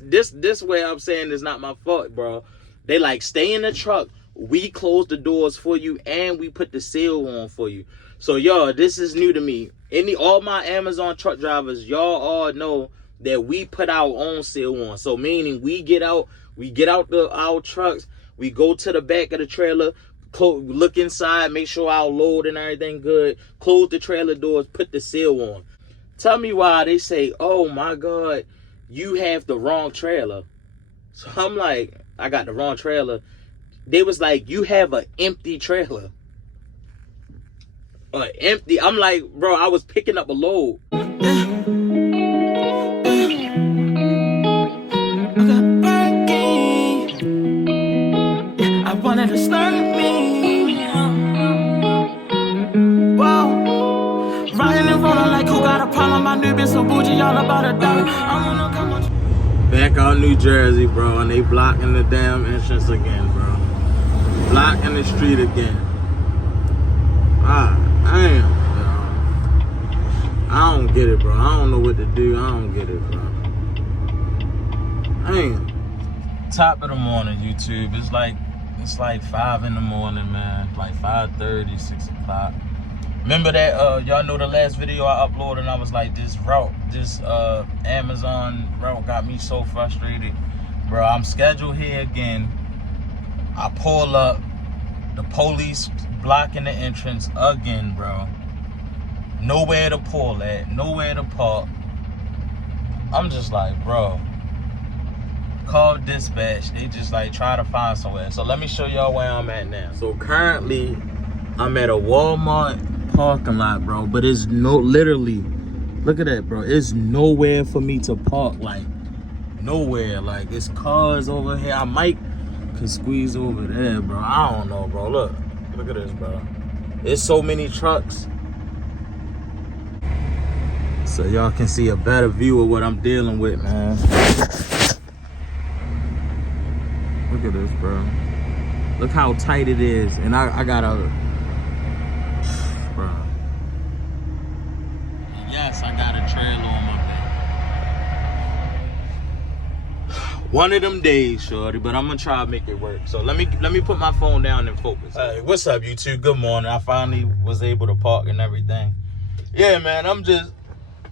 This way I'm saying is not my fault, bro. They like, stay in the truck. We close the doors for you and we put the seal on for you. So y'all, this is new to me. All my Amazon truck drivers, y'all all know that we put our own seal on. So meaning we get out our trucks, we go to the back of the trailer, look inside, make sure our load and everything good, close the trailer doors, put the seal on. Tell me why they say, oh my God, you have the wrong trailer. So I'm like, I got the wrong trailer. They was like, you have an empty trailer. Empty. I'm like, bro, I was picking up a load. I wanted to start me. Whoa. Riding and rolling like who got a problem? My new bitch so bougie, all about a dollar. Back out New Jersey, bro, and they blocking the damn entrance again, bro. Blocking the street again. Damn, bro. I don't get it, bro. I don't know what to do. I don't get it, bro. Damn. Top of the morning, YouTube. It's like 5 in the morning, man. Like 5:30, 6 o'clock. Remember that, y'all know the last video I uploaded and I was like, this Amazon route got me so frustrated. Bro, I'm scheduled here again. I pull up, the police blocking the entrance again, bro. Nowhere to pull at, nowhere to park. I'm just like, bro, call dispatch. They just like try to find somewhere. So let me show y'all where I'm at now. So currently, I'm at a Walmart parking lot, bro, but it's literally, look at that, bro. It's nowhere for me to park, like nowhere. Like, it's cars over here. I might could squeeze over there, bro. I don't know, bro. Look at this, bro. There's so many trucks, so y'all can see a better view of what I'm dealing with, man. Look at this, bro. Look how tight it is, and I got a, bro. Yes, I got a trailer on my back. One of them days, shorty, but I'm gonna try to make it work. So let me put my phone down and focus. Hey, what's up, YouTube? Good morning. I finally was able to park and everything. Yeah, man, I'm just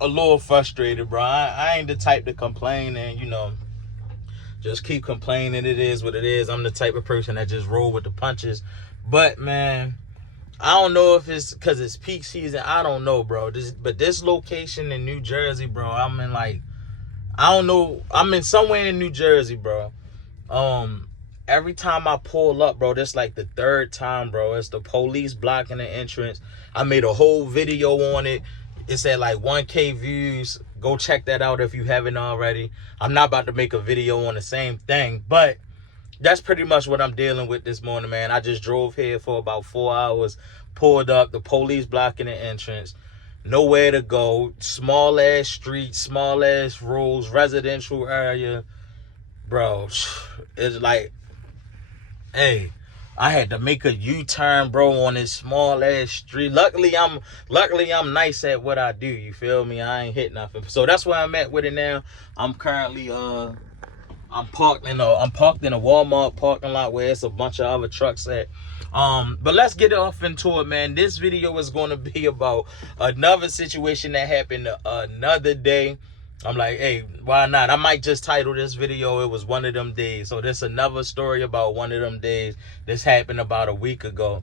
a little frustrated, bro. I ain't the type to complain and, you know, just keep complaining. It is what it is. I'm the type of person that just roll with the punches. But, man, I don't know if it's because it's peak season. I don't know, bro. But this location in New Jersey, bro, I'm in like, I don't know. I'm in somewhere in New Jersey, bro. Every time I pull up, bro, this like the third time, bro. It's the police blocking the entrance. I made a whole video on it. It's at like 1K views. Go check that out if you haven't already. I'm not about to make a video on the same thing, but that's pretty much what I'm dealing with this morning, man. I just drove here for about 4 hours, pulled up, the police blocking the entrance, nowhere to go, small ass street, small ass roads, residential area, bro. It's like, hey, I had to make a U-turn, bro, on this small ass street. Luckily I'm nice at what I do. You feel me? I ain't hit nothing. So that's where I'm at with it now. I'm currently I'm parked in a Walmart parking lot where it's a bunch of other trucks at. But let's get off into it, man. This video is going to be about another situation that happened another day. I'm like, hey, why not? I might just title this video, it was one of them days. So there's another story about one of them days. This happened about a week ago.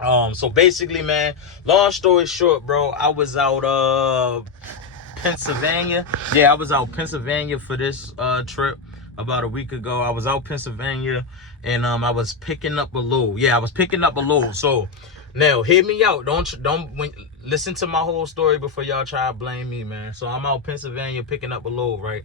So basically, man, long story short, bro, I was out Pennsylvania. Yeah, I was out Pennsylvania for this trip about a week ago. I was out Pennsylvania and I was picking up a load. Yeah, I was picking up a load. So now hear me out. Listen to my whole story before y'all try to blame me, man. So I'm out Pennsylvania picking up a load, right?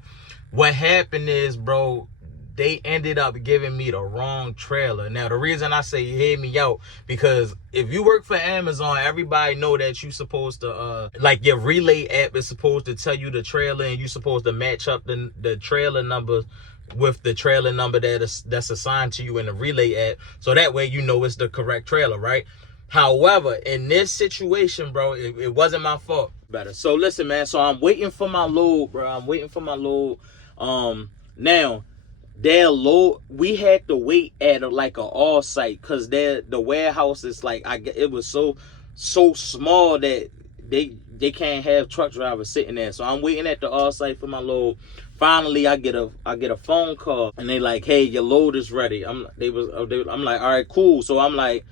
What happened is, bro, they ended up giving me the wrong trailer. Now, the reason I say hear me out, because if you work for Amazon, everybody know that you supposed to, like your relay app is supposed to tell you the trailer and you supposed to match up the trailer number with the trailer number that's assigned to you in the relay app. So that way you know it's the correct trailer, right? However, in this situation, bro, it wasn't my fault. Better. So listen, man. So I'm waiting for my load, bro. I'm waiting for my load. Now their load, we had to wait at like an all site because the warehouse is like, it was so small that they can't have truck drivers sitting there. So I'm waiting at the all site for my load. Finally, I get a phone call and they like, hey, your load is ready. I'm like, all right, cool. So I'm like,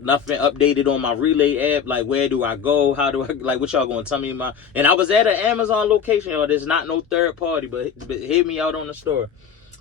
nothing updated on my Relay app. Like, where do I go? How do I, like, what y'all gonna tell me about? And I was at an Amazon location, y'all. There's not no third party, but hit me out on the store.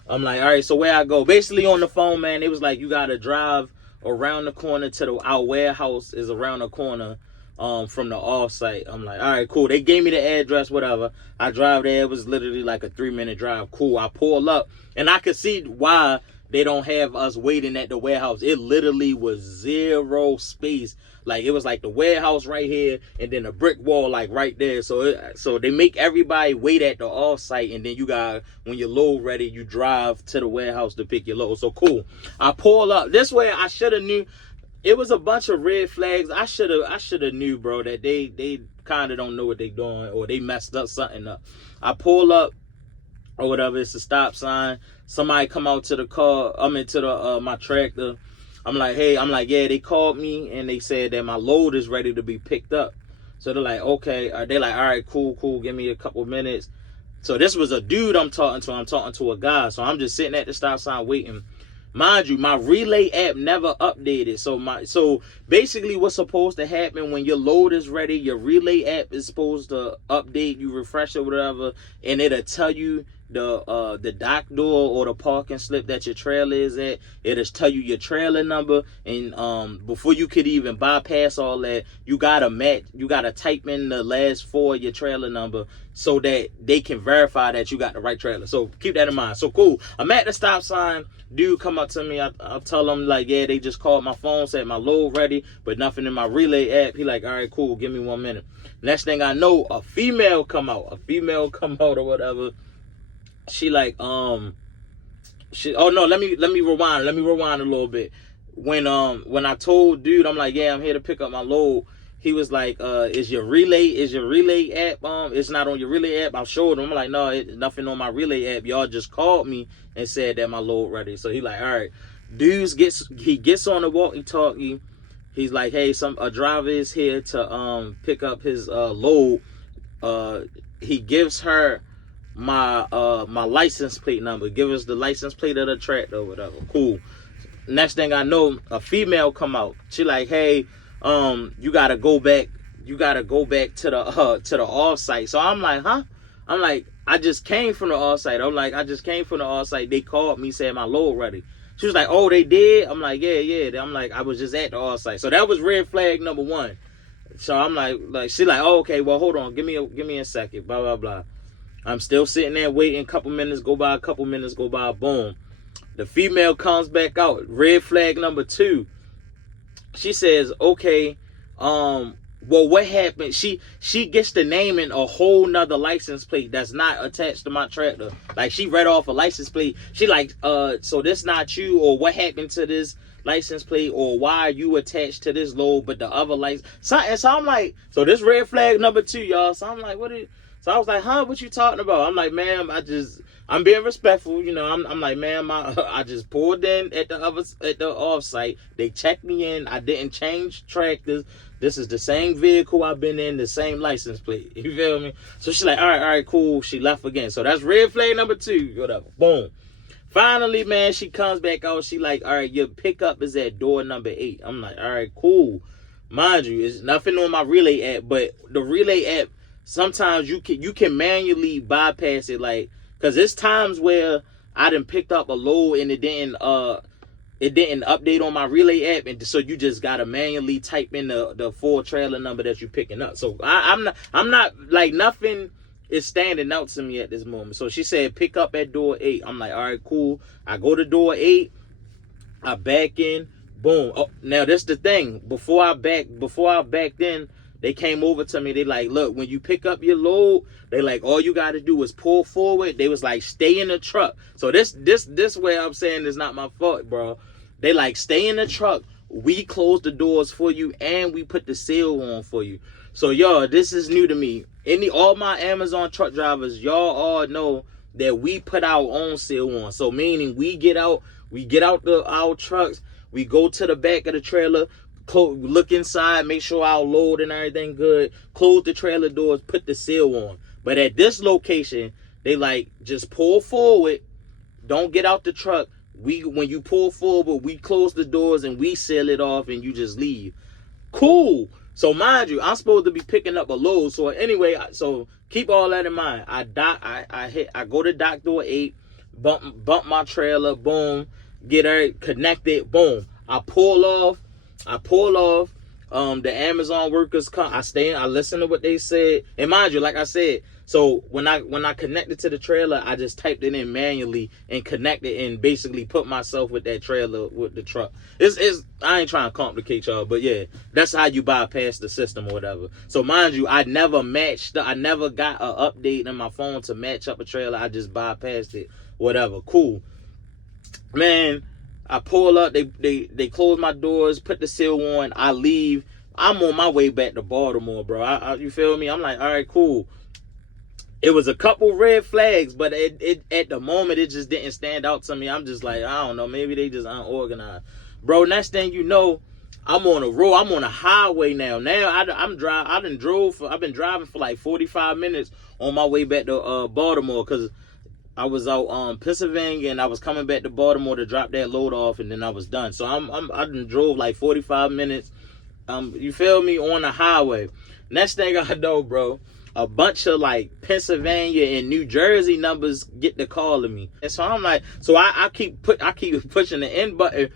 I'm like, all right, so where I go? Basically on the phone, man, it was like, you gotta drive around the corner to our warehouse is around the corner from the off-site. I'm like, all right, cool. They gave me the address, whatever. I drive there. It was literally like a 3-minute drive. Cool. I pull up, and I could see why they don't have us waiting at the warehouse. It literally was zero space. Like, it was like the warehouse right here, and then a brick wall like right there. So they make everybody wait at the off-site, and then you got, when your load ready, you drive to the warehouse to pick your load. So cool. I pull up. This way, I should have knew. It was a bunch of red flags. I should have knew, bro, that they kind of don't know what they doing, or they messed up something up. I pull up or whatever. It's a stop sign. Somebody come out to the car. I'm into the my tractor. I'm like, hey, yeah, they called me and they said that my load is ready to be picked up. So they're like, okay. They're like, all right, cool. Give me a couple minutes. So this was a dude I'm talking to. I'm talking to a guy. So I'm just sitting at the stop sign waiting. Mind you, my Relay app never updated. So basically what's supposed to happen when your load is ready, your Relay app is supposed to update, you refresh it, whatever, and it'll tell you the dock door or the parking slip that your trailer is at. It'll tell you your trailer number, and before you could even bypass all that, you gotta type in the last 4 of your trailer number so that they can verify that you got the right trailer. So keep that in mind. So cool. I'm at the stop sign. Dude come up to me. I tell him like, yeah, they just called my phone, said my load ready, but nothing in my Relay app. He like, all right, cool. Give me 1 minute. Next thing I know, a female come out or whatever. She like, oh no, let me rewind. Let me rewind a little bit. When I told dude, I'm like, yeah, I'm here to pick up my load. He was like, is your Relay app, it's not on your Relay app? I showed him. I'm like, no, nothing on my Relay app. Y'all just called me and said that my load ready. So he like, all right. Dude gets on the walkie-talkie. He's like, hey, a driver is here to pick up his load. He gives her my license plate number. Give us the license plate of the tractor or whatever. Cool. Next thing I know, a female come out. She like, hey, you gotta go back to the off site. So I'm like, huh? I'm like, I just came from the off site. They called me, said my load ready. She was like, oh, they did? I'm like, yeah. I'm like, I was just at the off site. So that was red flag number 1. So I'm like she like, oh, okay, well, hold on, give me a second, blah blah blah. I'm still sitting there waiting. A couple minutes go by. Boom. The female comes back out. Red flag number 2. She says, okay, well, what happened? She gets the name in a whole nother license plate that's not attached to my tractor. Like, she read off a license plate. She like, so this not you, or what happened to this license plate, or why are you attached to this load but the other license? So I'm like, so this red flag number 2, y'all. So I'm like, so I was like, huh, what you talking about? I'm like, ma'am, I'm being respectful, you know. I'm like, ma'am, I just pulled in at the off site. They checked me in. I didn't change tractors. This is the same vehicle I've been in, the same license plate. You feel me? So she's like, all right, cool. She left again. So that's red flag number 2, whatever. Boom. Finally, man, she comes back out. She like, all right, your pickup is at door number 8. I'm like, all right, cool. Mind you, it's nothing on my Relay app, but the Relay app, sometimes you can manually bypass it, like, because there's times where I done picked up a load and it didn't update on my Relay app, and so you just gotta manually type in the full trailer number that you're picking up. So I'm not like, nothing is standing out to me at this moment. So she said pick up at door 8. I'm like, all right, cool. I go to door 8. I back in. Boom. Oh, now this the thing. Before I backed in, they came over to me. They like, look, when you pick up your load, they like, all you got to do is pull forward. They was like, stay in the truck. So this way I'm saying is not my fault, bro. They like, stay in the truck. We close the doors for you, and we put the seal on for you. So, y'all, this is new to me. all my Amazon truck drivers, y'all all know that we put our own seal on. So meaning we get out our trucks, we go to the back of the trailer, look inside, make sure our load and everything good, close the trailer doors, put the seal on. But at this location, they like, just pull forward, don't get out the truck. When you pull forward, we close the doors and we seal it off and you just leave. Cool. So mind you, I'm supposed to be picking up a load. So anyway, so keep all that in mind. I go to dock door 8, bump my trailer, boom, get her connected, boom. I pull off. The Amazon workers come. I listen to what they said. And mind you, like I said, so when I connected to the trailer, I just typed it in manually and connected and basically put myself with that trailer with the truck. I ain't trying to complicate y'all, but yeah, that's how you bypass the system or whatever. So mind you, I never got an update in my phone to match up a trailer. I just bypassed it, whatever. Cool, man. I pull up, they close my doors, put the seal on, I leave. I'm on my way back to Baltimore, bro. You feel me? I'm like, all right, cool. It was a couple red flags, but it at the moment, it just didn't stand out to me. I'm just like, I don't know, maybe they just unorganized. Bro, next thing you know, I'm on a road. I'm on a highway now. I've been driving for like 45 minutes on my way back to Baltimore, because I was out Pennsylvania and I was coming back to Baltimore to drop that load off, and then I was done. So I done drove like 45 minutes. You feel me, on the highway. Next thing I know, bro, a bunch of like Pennsylvania and New Jersey numbers get to calling me, and so I'm like, I keep pushing the end button.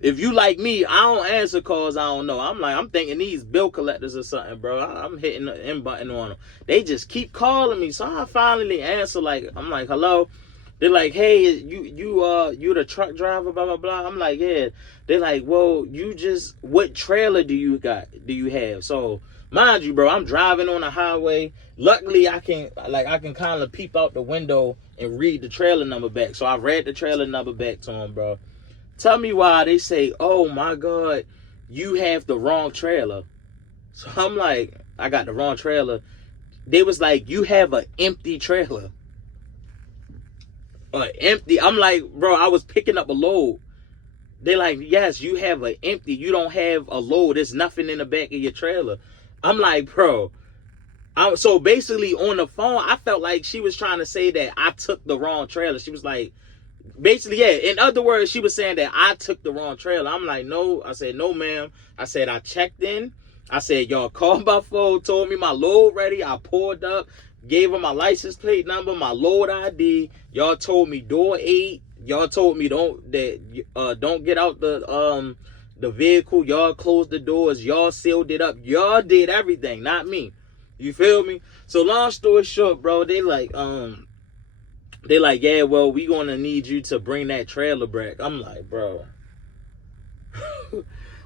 If you like me, I don't answer calls I don't know. I'm thinking these bill collectors or something, bro. I'm hitting the end button on them. They just keep calling me. So I finally answer, I'm like, hello. They're like, hey, you the truck driver, blah, blah, blah. I'm like, yeah. They're like, well, what trailer do you have? So mind you, bro, I'm driving on the highway. Luckily, I can kind of peep out the window and read the trailer number back. So I read the trailer number back to them, bro. Tell me why they say, oh my God, you have the wrong trailer. So I'm like, I got the wrong trailer. They was like, you have an empty trailer. Empty. I'm like, bro, I was picking up a load. They're like, yes, you have an empty. You don't have a load. There's nothing in the back of your trailer. I'm like, bro. So basically on the phone, I felt like she was trying to say that I took the wrong trailer. She was like, basically, yeah. In other words, she was saying that I took the wrong trailer. I'm like, no. I said, no, ma'am. I said, I checked in. I said, y'all called my phone, told me my load ready. I pulled up, gave her my license plate number, my load ID. Y'all told me door 8. Y'all told me don't get out the vehicle. Y'all closed the doors. Y'all sealed it up. Y'all did everything, not me. You feel me? So long story short, bro, they like, yeah, well, we gonna need you to bring that trailer back. I'm like, bro.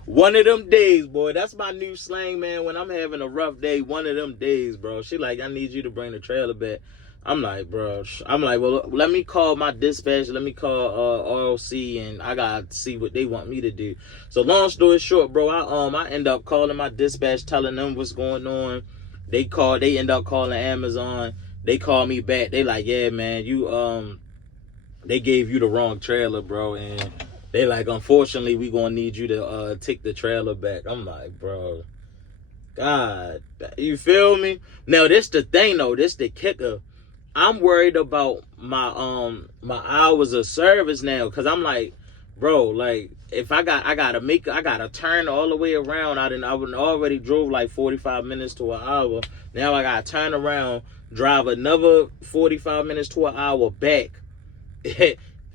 One of them days, boy. That's my new slang, man. When I'm having a rough day, one of them days, bro. She like, I need you to bring the trailer back. I'm like, bro. I'm like, well, let me call my dispatch. Let me call ROC, and I gotta see what they want me to do. So long story short, bro, I end up calling my dispatch, telling them what's going on. They end up calling Amazon. They call me back. They like, yeah, man, they gave you the wrong trailer, bro, and they like, unfortunately, we gonna need you to take the trailer back. I'm like, bro, God, you feel me? Now, this the thing though. This the kicker. I'm worried about my hours of service now, cause I'm like, bro, like if I gotta turn all the way around. I already drove like 45 minutes to an hour. Now I gotta turn around, drive another 45 minutes to an hour back,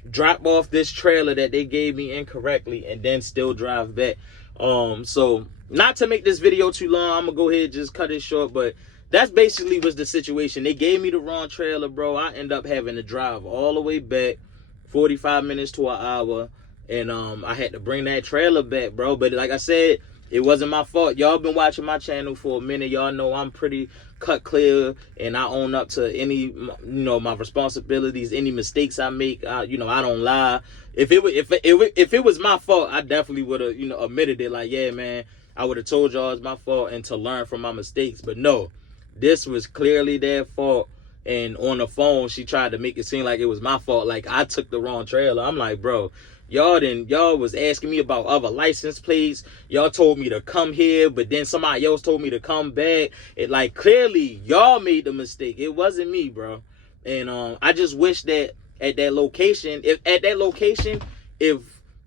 drop off this trailer that they gave me incorrectly, and then still drive back. So not to make this video too long, I'm gonna go ahead and just cut it short, but that's basically was the situation. They gave me the wrong trailer, bro. I end up having to drive all the way back, 45 minutes to an hour, and I had to bring that trailer back, bro. But like I said, it wasn't my fault. Y'all been watching my channel for a minute. Y'all know I'm pretty cut clear, and I own up to any, my responsibilities, any mistakes I make. I don't lie. If it was my fault, I definitely would have, admitted it. Like, yeah, man, I would have told y'all it's my fault and to learn from my mistakes. But no, this was clearly their fault. And on the phone, she tried to make it seem like it was my fault. Like I took the wrong trailer. I'm like, bro, y'all was asking me about other license plates. Y'all told me to come here, but then somebody else told me to come back. It like clearly y'all made the mistake. It wasn't me, bro. And I just wish that at that location, if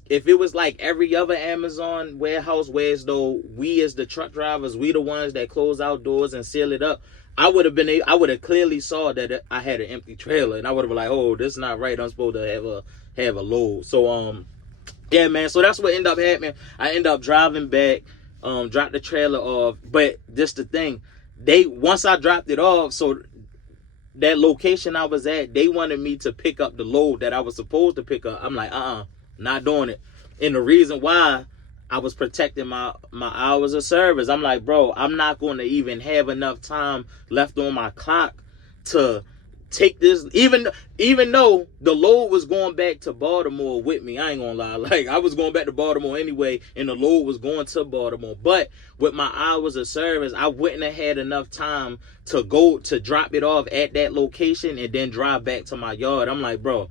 it was like every other Amazon warehouse, where as though we as the truck drivers, we the ones that close out doors and seal it up, I would have clearly saw that I had an empty trailer, and I would have been like, oh, this is not right. I'm supposed to have a load. So yeah, man. So that's what ended up happening. I ended up driving back, dropped the trailer off. But this the thing, once I dropped it off, so that location I was at, they wanted me to pick up the load that I was supposed to pick up. I'm like, not doing it. And the reason why, I was protecting my hours of service. I'm like, bro, I'm not going to even have enough time left on my clock to take this. Even though the load was going back to Baltimore with me, I ain't gonna lie. Like, I was going back to Baltimore anyway, and the load was going to Baltimore. But with my hours of service, I wouldn't have had enough time to go to drop it off at that location and then drive back to my yard. I'm like, bro,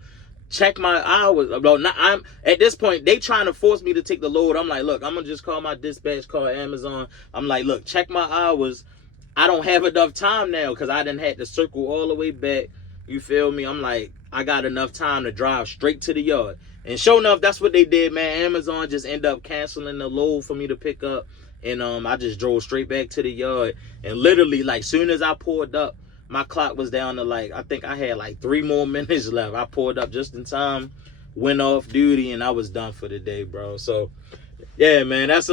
check my hours. I'm at this point, they trying to force me to take the load. I'm like, look, I'm gonna just call my dispatch, call Amazon. I'm like, look, check my hours. I don't have enough time now because I done had to circle all the way back. You feel me? I'm like, I got enough time to drive straight to the yard. And sure enough, that's what they did, man. Amazon just ended up canceling the load for me to pick up. And I just drove straight back to the yard. And literally, like, soon as I pulled up, my clock was down to like, I think I had like 3 more minutes left. I pulled up just in time, went off duty, and I was done for the day, bro. So yeah, man, that's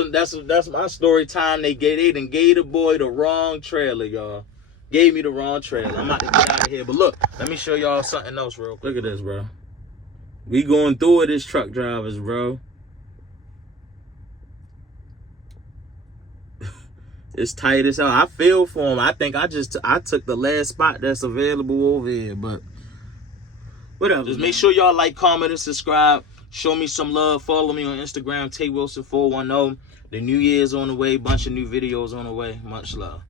my story time. They done gave the boy the wrong trailer, y'all. Gave me the wrong trailer. I'm about to get out of here. But look, let me show y'all something else real quick. Look at this, bro. We going through it as truck drivers, bro. It's tight as hell. I feel for him. I think I took the last spot that's available over here, but whatever. Just make sure y'all like, comment, and subscribe. Show me some love. Follow me on Instagram, TayWilson410. The new year's on the way. Bunch of new videos on the way. Much love.